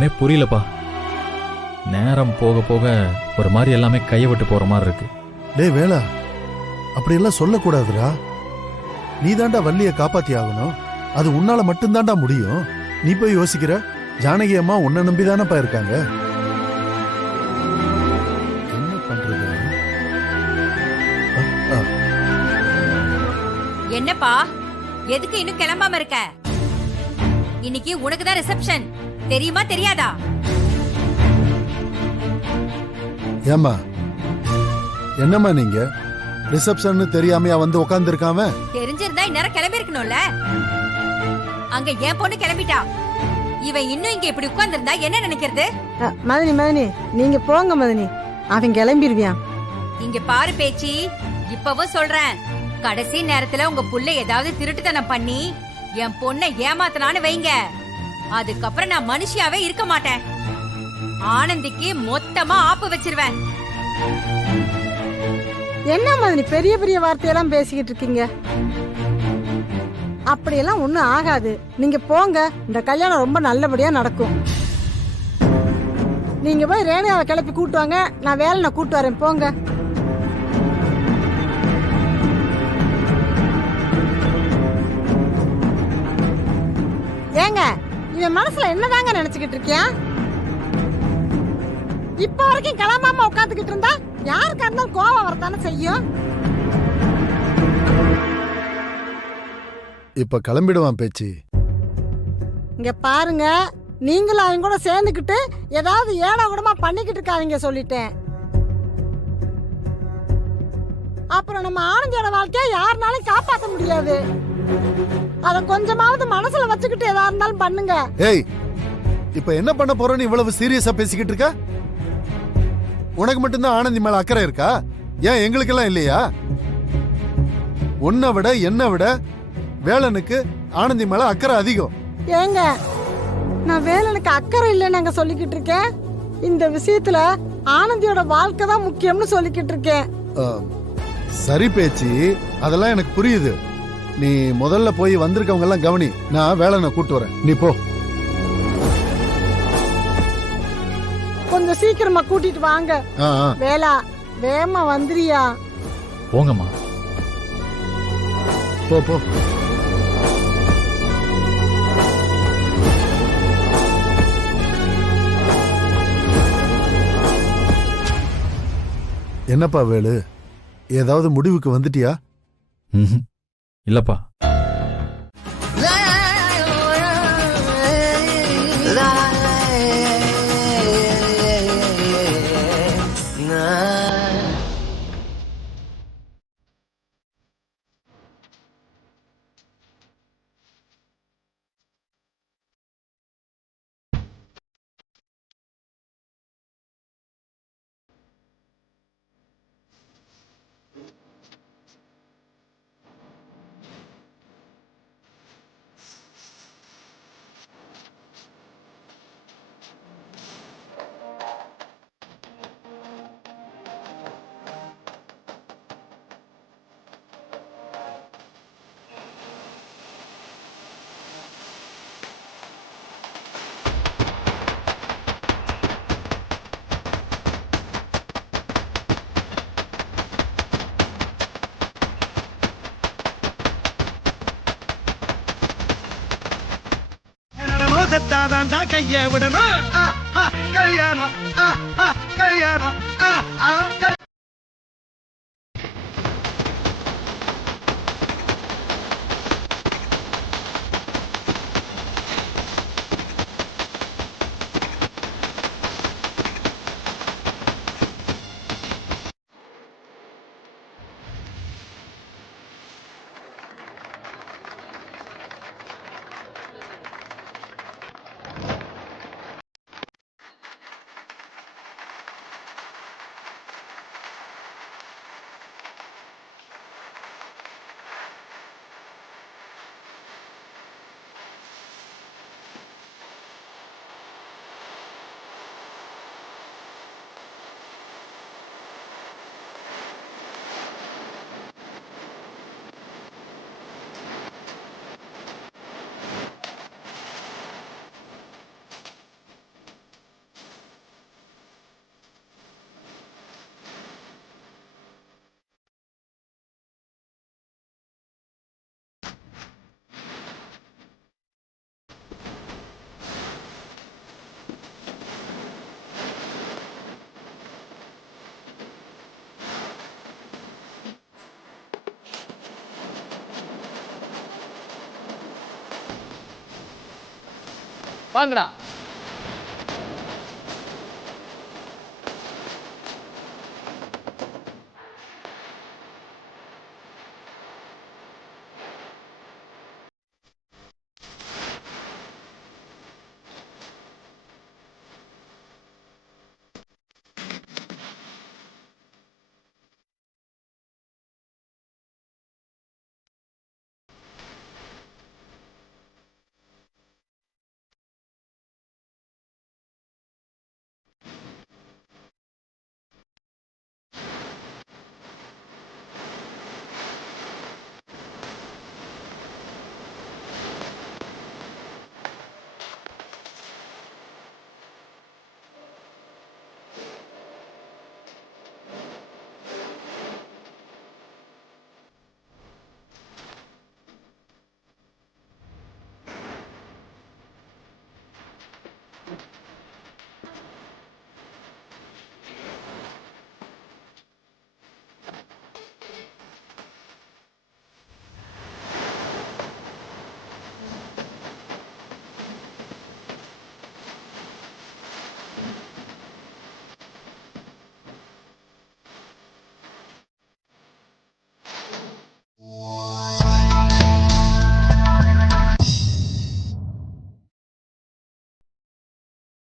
ஒண்ணுமே புரியலப்பா. நேரம் போக போக ஒரு மாதிரி எல்லாமே கையை விட்டு போற மாதிரி இருக்கு. டேய் வேளா, அப்படியெல்லாம் சொல்லக்கூடாதுடா. நீ தாண்டா வள்ளிய காப்பாத்தி ஆகணும். அது உன்னால மட்டும்தான்டா முடியும். நீ போய் யோசிக்கிற? ஜானகி அம்மா உன்னை நம்பிதானப்பா இருக்காங்க. என்ன பண்றது? என்னப்பா, எதுக்கு இன்னும் கிளம்பாம இருக்க? இன்னைக்கு உனக்கு தான் ரிசப்ஷன், தெரியுமா தெரியாதா? ஏம்மா, என்னம்மா நீங்க ரிசப்ஷன் தெரியாமையா வந்து உட்கார்ந்து இருக்காம? தெரிஞ்சிருந்தா இந்நேரம் கிளம்பி இருக்கணும்ல. அங்க என் பொண்ணு கிளம்பிட்டா. இவன் இன்னும் இங்க இப்படி உட்கார்ந்து இருந்தா என்ன நினைக்கிறது? மதனி மதனி, நீங்க போங்க மதனி, அவன் கிளம்பிடுவியான். இங்க பாரு பேச்சி, இப்பவும் சொல்றேன், கடைசி நேரத்துல உங்க புள்ள ஏதாவது திருட்டுத்தனம் பண்ணி என் பொண்ணை ஏமாத்தனான்னு வைங்க, அதுக்கப்புறம் நான் மனுஷியாவே இருக்க மாட்டேன். ஆனந்திக்கு மொத்தமா ஆப்பு வச்சிருவேன். என்ன மதனி பெரிய பெரிய வார்த்தையெல்லாம் பேசிக்கிட்டு இருக்கீங்க? அப்படியெல்லாம் ஒண்ணும் ஆகாது. நீங்க போங்க, இந்த கல்யாணம் ரொம்ப நல்லபடியா நடக்கும். நீங்க போய் ரேணுகாவை கிளப்பி கூட்டு வாங்க, நான் வேலை கூட்டு வரேன். போங்க. ஏங்க, இவன் மனசுல என்னதாங்க நினைச்சுக்கிட்டு இருக்கியா? இப்ப வரைக்கும் கிளம்பாம உட்காந்துக்கிட்டு இருந்தா யாருக்கா இருந்தாலும் கோவம் வரத்தானே செய்யும். இப்ப கிளம்பிடுவான் பேச்சு. இங்க பாருங்க, நீங்களும் அவங்க கூட சேர்ந்துக்கிட்டு ஏதாவது ஏடா கூடமா பண்ணிக்கிட்டு இருக்காதீங்க சொல்லிட்டேன். அப்புறம் நம்ம ஆனந்தியோட வாழ்க்கைய யாருனாலும் காப்பாற்ற முடியாது. அத கொஞ்சமாவது மனசுல வச்சுக்கிட்டு எதா இருந்தாலும் பண்ணுங்க. ஏய், இப்ப என்ன பண்ண போறோன்னு இவ்வளவு சீரியஸா பேசிக்கிட்டு இருக்க? உனக்கு மட்டும்தான் ஆனந்தி மேல அக்கறை இருக்கா? ஏன் எங்களுக்கெல்லாம் இல்லையா? உன்னை விட என்னை விட வேலனுக்கு ஆனந்தி மேல அக்கறை அதிகம். ஏங்க, நான் வேலனுக்கு அக்கறை இல்லைன்னு நாங்க சொல்லிக்கிட்டு இருக்கேன். இந்த விஷயத்துல ஆனந்தியோட வாழ்க்கை தான் முக்கியம்னு சொல்லிக்கிட்டு இருக்கேன். சரி பேச்சு, அதெல்லாம் எனக்கு புரியுது. நீ முதல்ல போய் வந்திருக்கவங்க எல்லாம் கவனி, நான் வேலனை கூட்டு வரேன். நீ போ. கொஞ்சம் சீக்கிரமா கூட்டிட்டு வாங்க. வேலா, வேமா வந்துறியா? போங்கம்மா. போ போ. என்னப்பா வேலு, ஏதாவது முடிவுக்கு வந்துட்டியா? இல்லப்பா. செத்தாதான் கைய விடணும். கல்யாணம் கல்யாணம். வாங்கடா